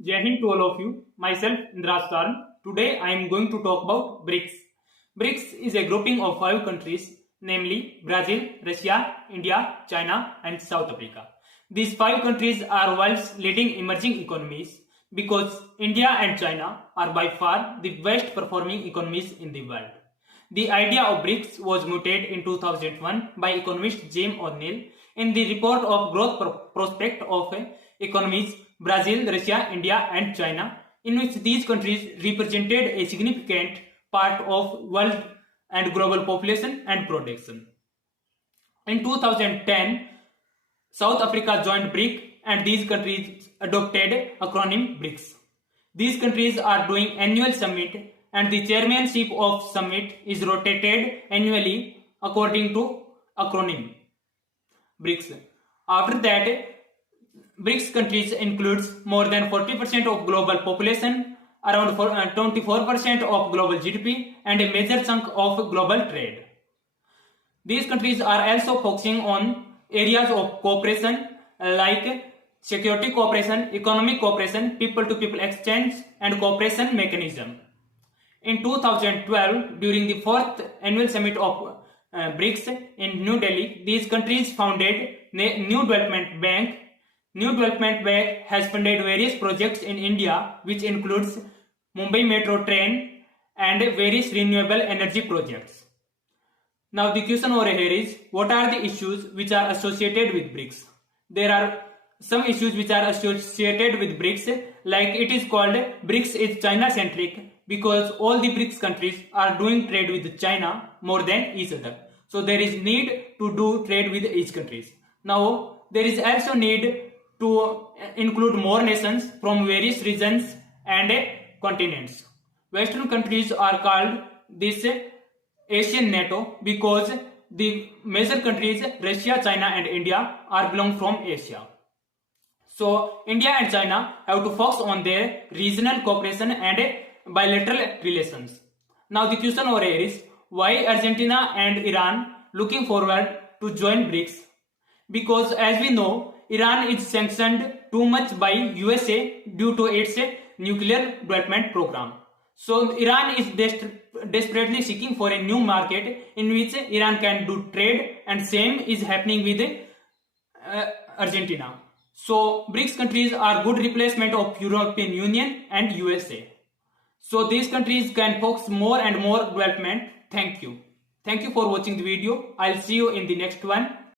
Jai Hind to all of you. Myself, Indraj Tarn. Today I am going to talk about BRICS. BRICS is a grouping of 5 countries, namely Brazil, Russia, India, China, and South Africa. These 5 countries are world's leading emerging economies because India and China are by far the best performing economies in the world. The idea of BRICS was mooted in 2001 by economist James O'Neill in the report of growth prospect of economies Brazil, Russia, India, and China, in which these countries represented a significant part of world and global population and production. In 2010, South Africa joined BRIC and these countries adopted acronym BRICS. These countries are doing annual summit and the chairmanship of summit is rotated annually according to acronym BRICS. After that, BRICS countries includes more than 40% of global population, around 24% of global GDP, and a major chunk of global trade. These countries are also focusing on areas of cooperation like security cooperation, economic cooperation, people-to-people exchange, and cooperation mechanism. In 2012, during the 4th annual summit of BRICS in New Delhi, these countries founded New Development Bank. New Development Bank has funded various projects in India, which includes Mumbai Metro Train and various renewable energy projects. Now the question over here is, what are the issues which are associated with BRICS? There are some issues which are associated with BRICS, like it is called BRICS is China centric because all the BRICS countries are doing trade with China more than each other. So there is need to do trade with each countries. Now there is also need to include more nations from various regions and continents. Western countries are called this Asian NATO because the major countries Russia, China and India are belong from Asia. So India and China have to focus on their regional cooperation and bilateral relations. Now the question over here is, why Argentina and Iran looking forward to join BRICS? Because as we know, Iran is sanctioned too much by USA due to its nuclear development program. So Iran is desperately seeking for a new market in which Iran can do trade, and same is happening with Argentina. So BRICS countries are good replacement of European Union and USA. So these countries can focus more and more development. Thank you. Thank you for watching the video. I'll see you in the next one.